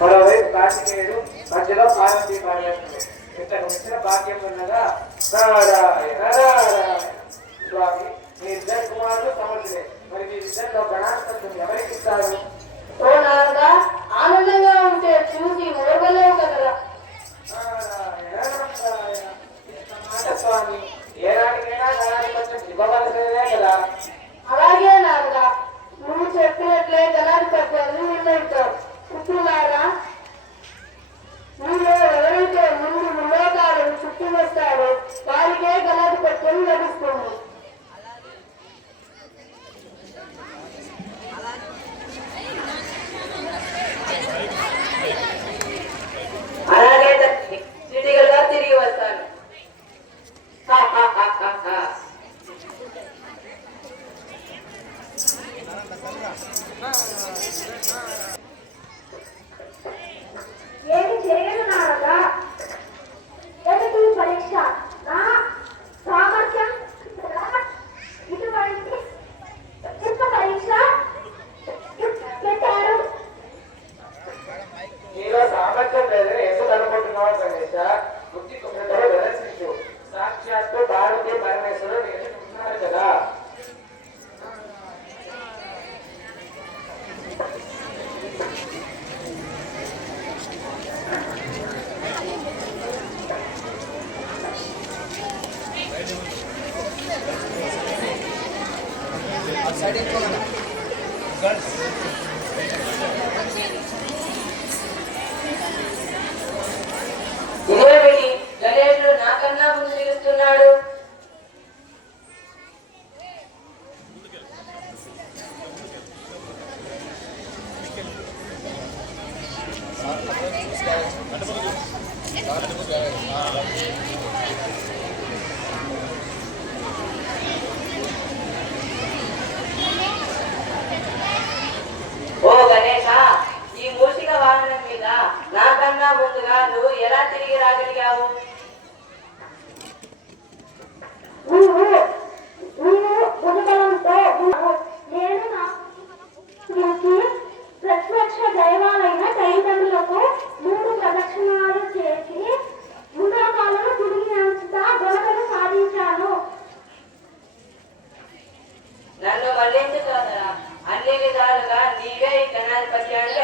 మరోవైపు కార్తికేయుడు, మధ్యలో పార్వతీ పరమేశ్వరుడు. ఇంతకు మించిన భాగ్యం ఉన్నదా? నారాయణ నారాయణ. స్వామి, మీ ఇద్దరు కుమారులు సమర్థులే. మరి మీ ఇద్దరిలో గణాధిపత్యం ఎవరికి ఇస్తారు? ఓ నారదా, ఆనందంగా ఉంటే చూసి ఓర్వలేవు కదరా. స్వామి, ఏనాటికైనా గణాధిపత్యం ఇవ్వవలసినదే కదా. అలాగే నారదా, నువ్వు చెప్పినట్లే గణాధిపత్యాన్ని నిర్ణయిస్తావు. పుత్రులారా, మీలో ఎవరైతే ముందు ముల్లోకాలను చుట్టూ వస్తారో వారికే గణాధిపత్యం లభిస్తుంది. అలాగే చిటికలుగా తిరిగి వస్తాను. ఏమి చేయను నారదా, ఎదుటి పరీక్ష నా సామర్థ్యం ఇటువంటి పరీక్ష పెట్టారు. నీలో సామర్థ్యం లేదని ఎందుకు అనుకుంటున్నావు గణేశ? బుద్ధి కుమ్రతలో ప్రదర్శించు. సాక్షాత్తు పార్వతీ పరమేశ్వరుడు నేను ఉన్నారు కదా. ఇదేమిటి, గణేశుడు నాకన్నా ముందు నిలుస్తున్నాడు? ఓ గణేశ, ఈ మూషిక వాహనం మీద నాకన్నా ముందుగా నువ్వు ఎలా తిరిగి రాగలిగావు? నేను ప్రత్యక్ష దైవాలైన తల్లిదండ్రులకు 3 ప్రదక్షిణాలు చేసి ముల్లోకాలను తిరిగి అంచుతా గొడవలు సాధించాను. నన్ను మళ్లించు సోదరా, అన్ని విధాలుగా నీవే ఈ గణాధిపత్యాన్ని